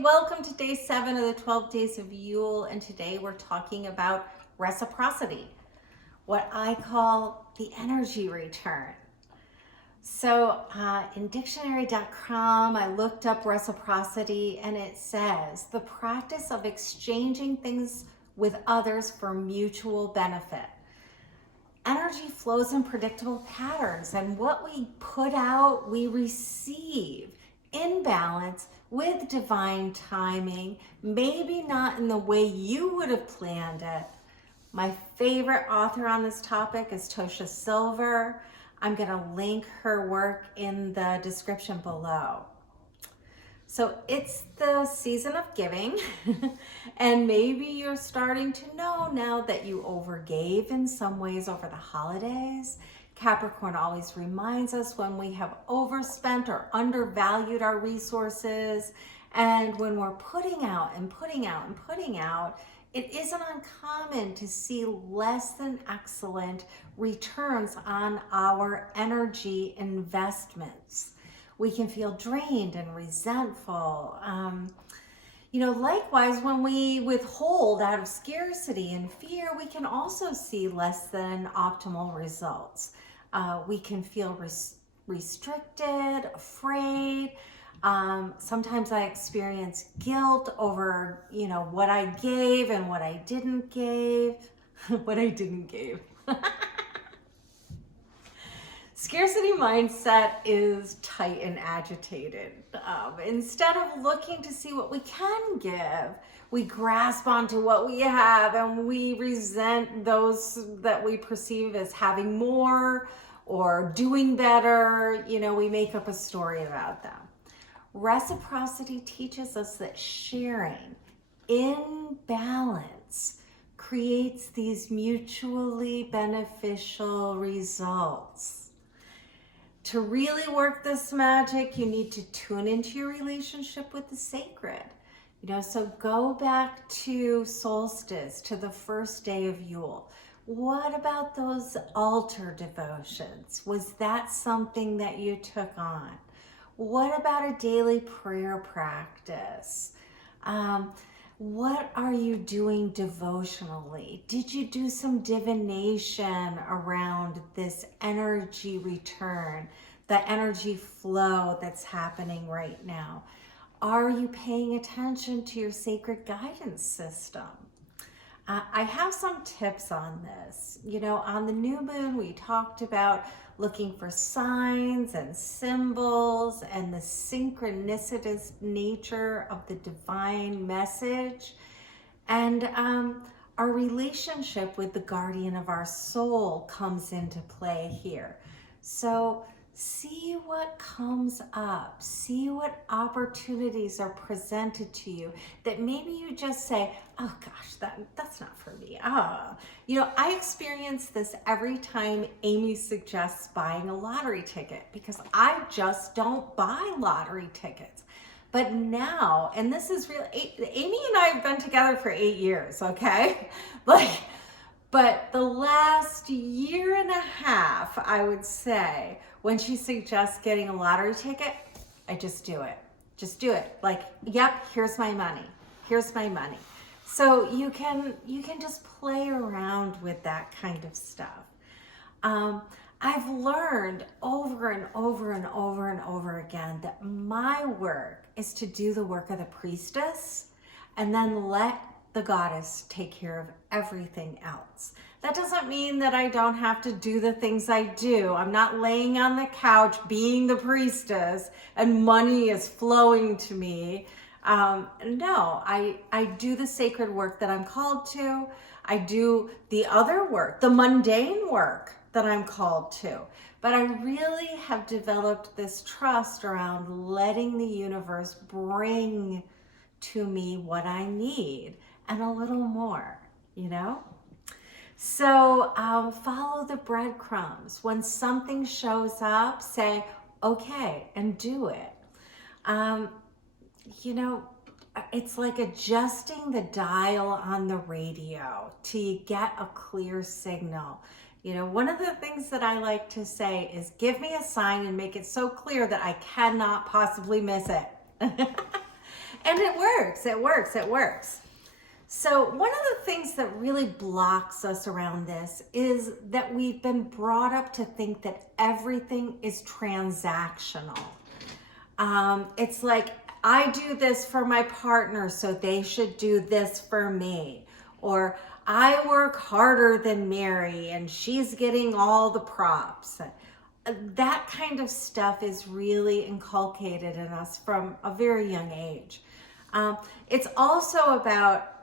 welcome to day 7 of the 12 days of Yule, and today we're talking about reciprocity, what I call the energy return. So in dictionary.com, I looked up reciprocity, and it says the practice of exchanging things with others for mutual benefit. Energy flows in predictable patterns, and what we put out, we receive in balance with divine timing, maybe not in the way you would have planned it. My favorite author on this topic is Tosha Silver. I'm going to link her work in the description below. So it's the season of giving, and maybe you're starting to know now that you overgave in some ways over the holidays. Capricorn always reminds us when we have overspent or undervalued our resources, and when we're putting out and putting out and putting out, it isn't uncommon to see less than excellent returns on our energy investments. We can feel drained and resentful. Likewise, when we withhold out of scarcity and fear, we can also see less than optimal results. We can feel restricted, afraid. Sometimes I experience guilt over, what I gave and what I didn't give. What I didn't give. Scarcity mindset is tight and agitated. Instead of looking to see what we can give, we grasp onto what we have and we resent those that we perceive as having more or doing better. We make up a story about them. Reciprocity teaches us that sharing in balance creates these mutually beneficial results. To really work this magic, you need to tune into your relationship with the sacred. So go back to solstice, to the first day of Yule. What about those altar devotions? Was that something that you took on? What about a daily prayer practice? What are you doing devotionally? Did you do some divination around this energy return, the energy flow that's happening right now? Are you paying attention to your sacred guidance system? I have some tips on this. On the new moon, we talked about looking for signs and symbols and the synchronicitous nature of the divine message. And our relationship with the guardian of our soul comes into play here. So see what comes up, see what opportunities are presented to you that maybe you just say, oh gosh, that's not for me. I experience this every time Amy suggests buying a lottery ticket because I just don't buy lottery tickets. But now, and this is real, Amy and I have been together for 8 years, okay? But the last year and a half, I would say, when she suggests getting a lottery ticket, I just do it. Just do it. Yep, here's my money. Here's my money. So you can just play around with that kind of stuff. I've learned over and over and over and over again that my work is to do the work of the priestess and then let the goddess take care of everything else. That doesn't mean that I don't have to do the things I do. I'm not laying on the couch being the priestess and money is flowing to me. No, I do the sacred work that I'm called to. I do the other work, the mundane work that I'm called to. But I really have developed this trust around letting the universe bring to me what I need and a little more, So follow the breadcrumbs. When something shows up, say, okay, and do it. It's like adjusting the dial on the radio to get a clear signal. One of the things that I like to say is give me a sign and make it so clear that I cannot possibly miss it. And it works, it works, it works. So one of the things that really blocks us around this is that we've been brought up to think that everything is transactional. It's like, I do this for my partner, so they should do this for me. Or I work harder than Mary and she's getting all the props. That kind of stuff is really inculcated in us from a very young age. It's also about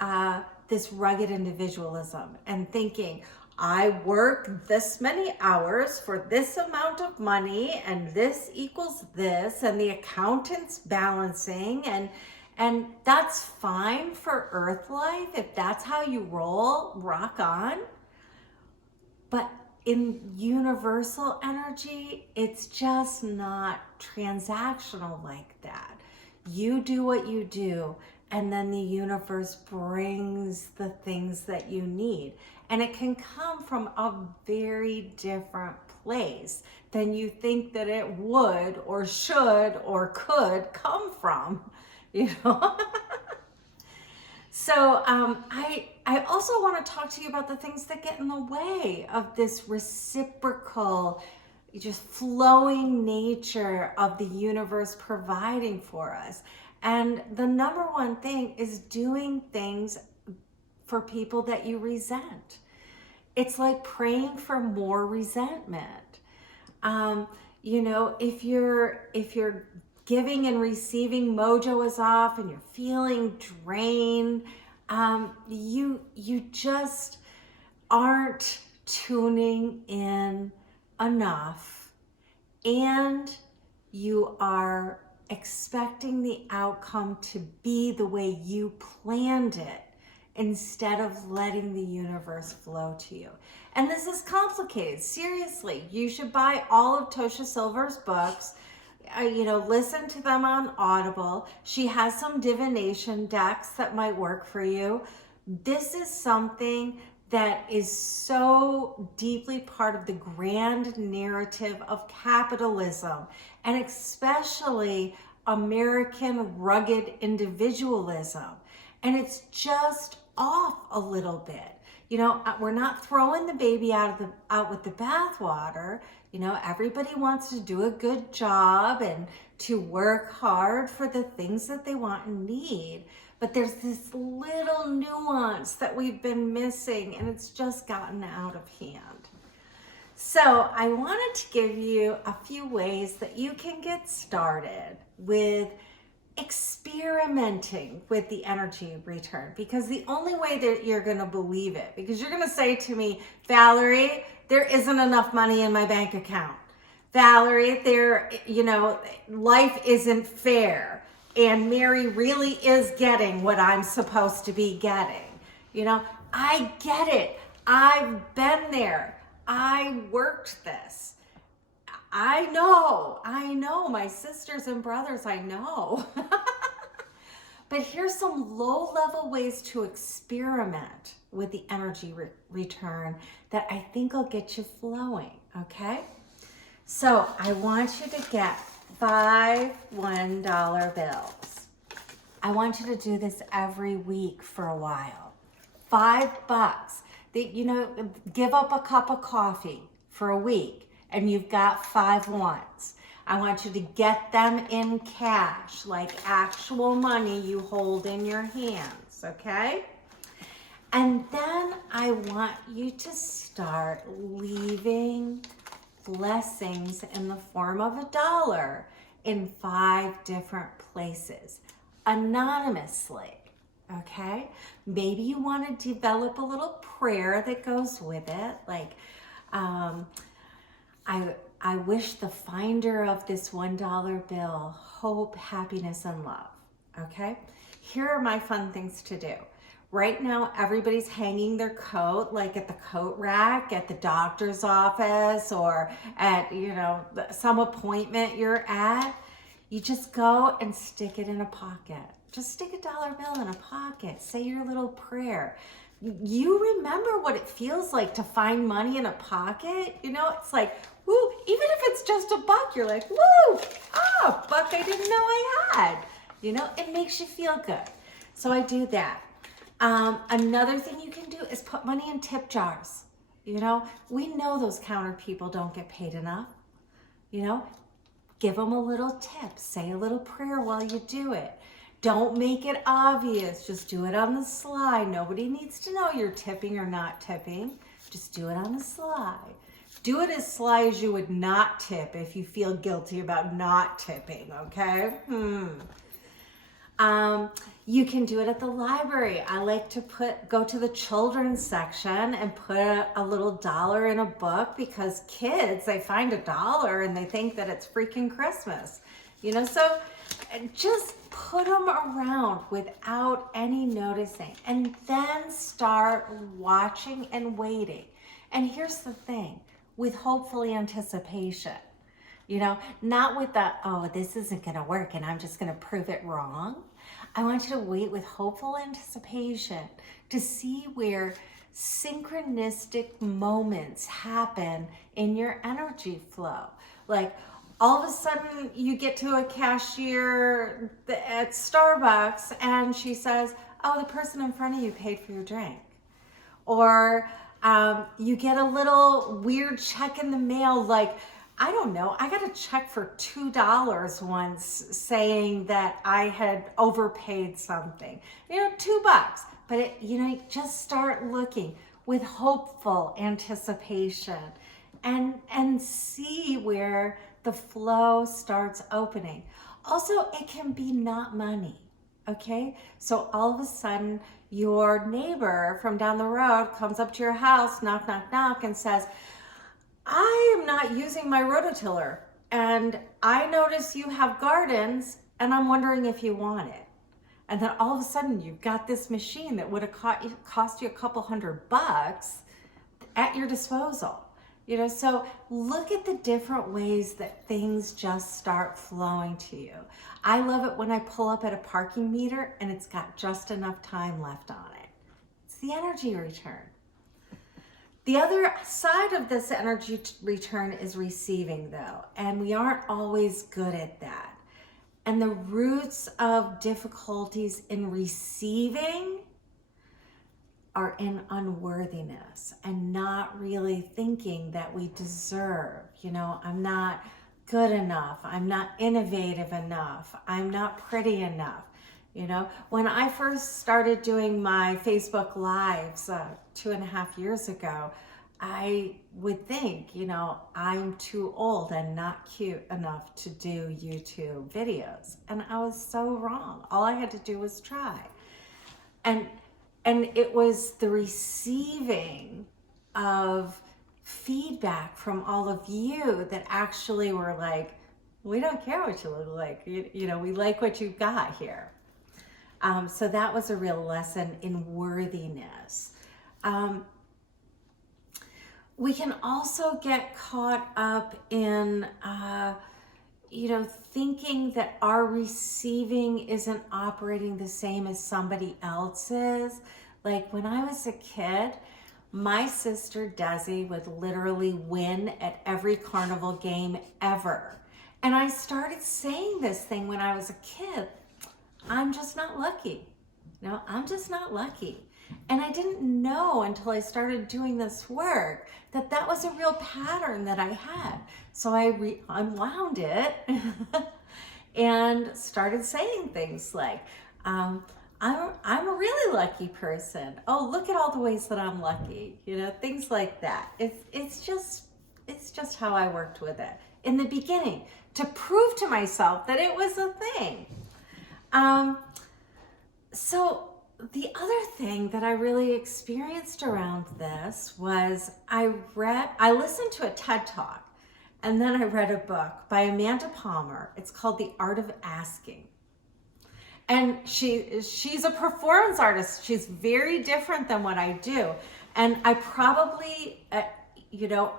this rugged individualism and thinking, I work this many hours for this amount of money and this equals this and the accountant's balancing and that's fine for earth life. If that's how you roll, rock on. But in universal energy, it's just not transactional like that. You do what you do, and then the universe brings the things that you need. And it can come from a very different place than you think that it would or should or could come from, you know? So I also want to talk to you about the things that get in the way of this reciprocal, just flowing nature of the universe providing for us. And the number one thing is doing things for people that you resent. It's like praying for more resentment. You know, if you're giving and receiving mojo is off and you're feeling drained, you just aren't tuning in enough, and you are expecting the outcome to be the way you planned it instead of letting the universe flow to you. And this is complicated. Seriously, you should buy all of Tosha Silver's books. Listen to them on Audible. She has some divination decks that might work for you. This is something that is so deeply part of the grand narrative of capitalism, and especially American rugged individualism. And it's just off a little bit. You know, we're not throwing the baby out with the bathwater. You know, everybody wants to do a good job and to work hard for the things that they want and need. But there's this little nuance that we've been missing, and it's just gotten out of hand. So I wanted to give you a few ways that you can get started with experimenting with the energy return, because the only way that you're going to believe it, because you're going to say to me, Valerie, there isn't enough money in my bank account. Valerie, life isn't fair. And Mary really is getting what I'm supposed to be getting. You know, I get it. I've been there. I worked this. I know, my sisters and brothers, I know. But here's some low-level ways to experiment with the energy return that I think will get you flowing, okay? So I want you to get 5 $1 bills. I want you to do this every week for a while. $5. Give up a cup of coffee for a week and you've got 5 ones. I want you to get them in cash, like actual money you hold in your hands, okay? And then I want you to start leaving blessings in the form of $1 in 5 different places, anonymously, okay? Maybe you want to develop a little prayer that goes with it, like, I wish the finder of this $1 bill hope, happiness, and love, okay? Here are my fun things to do. Right now, everybody's hanging their coat, like at the coat rack, at the doctor's office, or at, some appointment you're at. You just go and stick it in a pocket. Just stick a $1 bill in a pocket. Say your little prayer. You remember what it feels like to find money in a pocket? It's like, woo, even if it's just $1, you're like, woo, $1 I didn't know I had. You know, it makes you feel good. So I do that. Another thing you can do is put money in tip jars. You know, we know those counter people don't get paid enough. You know, give them a little tip. Say a little prayer while you do it. Don't make it obvious. Just do it on the sly. Nobody needs to know you're tipping or not tipping. Just do it on the sly. Do it as sly as you would not tip if you feel guilty about not tipping, okay? You can do it at the library. I like to go to the children's section and put a little dollar in a book, because kids, they find $1 and they think that it's freaking Christmas. You know, so just put them around without any noticing, and then start watching and waiting. And here's the thing, with hopeful anticipation. You know, not with the, oh, this isn't going to work and I'm just going to prove it wrong. I want you to wait with hopeful anticipation to see where synchronistic moments happen in your energy flow. Like all of a sudden you get to a cashier at Starbucks and she says, oh, the person in front of you paid for your drink. Or you get a little weird check in the mail, like, I don't know, I got a check for $2 once saying that I had overpaid something. You know, $2. But it, you know, just start looking with hopeful anticipation and see where the flow starts opening. Also, it can be not money, okay? So all of a sudden, your neighbor from down the road comes up to your house, knock, knock, knock, and says, I am not using my rototiller, and I notice you have gardens, and I'm wondering if you want it. And then all of a sudden, you've got this machine that would have cost you a couple $100 at your disposal. You know, so look at the different ways that things just start flowing to you. I love it when I pull up at a parking meter and it's got just enough time left on it. It's the energy return. The other side of this energy return is receiving, though, and we aren't always good at that. And the roots of difficulties in receiving are in unworthiness and not really thinking that we deserve. You know, I'm not good enough. I'm not innovative enough. I'm not pretty enough. You know, when I first started doing my Facebook Lives 2.5 years ago, I would think, you know, I'm too old and not cute enough to do YouTube videos. And I was so wrong. All I had to do was try. And it was the receiving of feedback from all of you that actually were like, we don't care what you look like. You know, we like what you've got here. So that was a real lesson in worthiness. We can also get caught up in, you know, thinking that our receiving isn't operating the same as somebody else's. Like when I was a kid, my sister Desi would literally win at every carnival game ever. And I started saying this thing when I was a kid, I'm just not lucky. No, I'm just not lucky. And I didn't know until I started doing this work that that was a real pattern that I had. So I unwound it and started saying things like, I'm a really lucky person. Oh, look at all the ways that I'm lucky. You know, things like that. It's just how I worked with it in the beginning to prove to myself that it was a thing. So the other thing that I really experienced around this was I listened to a TED Talk, and then I read a book by Amanda Palmer. It's called The Art of Asking. And she's a performance artist. She's very different than what I do. And I probably, you know,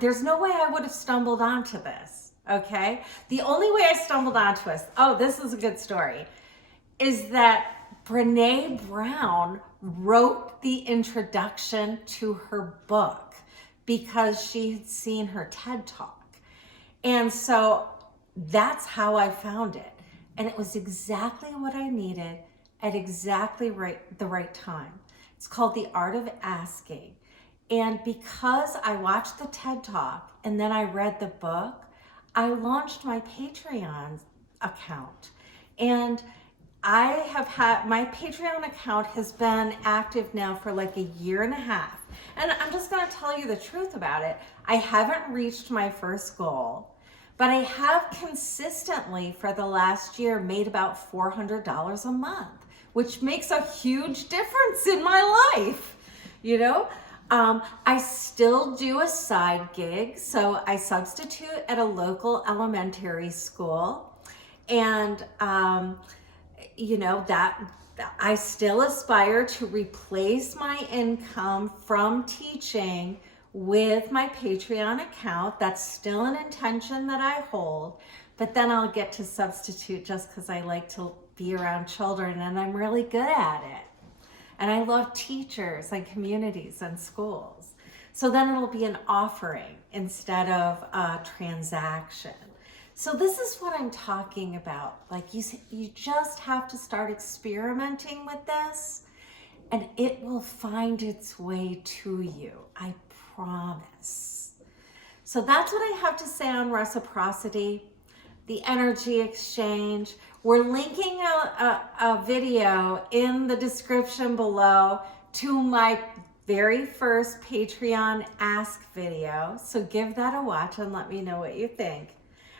there's no way I would have stumbled onto this, okay? The only way I stumbled onto this, oh, this is a good story, is that Brené Brown wrote the introduction to her book because she had seen her TED Talk. And so that's how I found it. And it was exactly what I needed at exactly the right time. It's called The Art of Asking. And because I watched the TED Talk and then I read the book, I launched my Patreon account. And I have had, my Patreon account has been active now for like a year and a half. And I'm just gonna tell you the truth about it. I haven't reached my first goal, but I have consistently for the last year made about $400 a month, which makes a huge difference in my life, you know? I still do a side gig, so I substitute at a local elementary school, and you know, that I still aspire to replace my income from teaching with my Patreon account. That's still an intention that I hold, but then I'll get to substitute just because I like to be around children and I'm really good at it. And I love teachers and communities and schools. So then it'll be an offering instead of a transaction. So this is what I'm talking about. Like you just have to start experimenting with this and it will find its way to you. I promise. So that's what I have to say on reciprocity, the energy exchange. We're linking a video in the description below to my very first Patreon Ask video. So give that a watch and let me know what you think.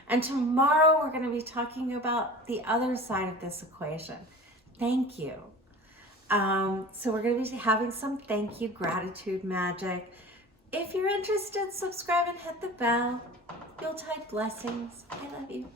And tomorrow we're going to be talking about the other side of this equation. Thank you. So we're going to be having some thank you, gratitude magic. If you're interested, subscribe and hit the bell. Yuletide blessings. I love you.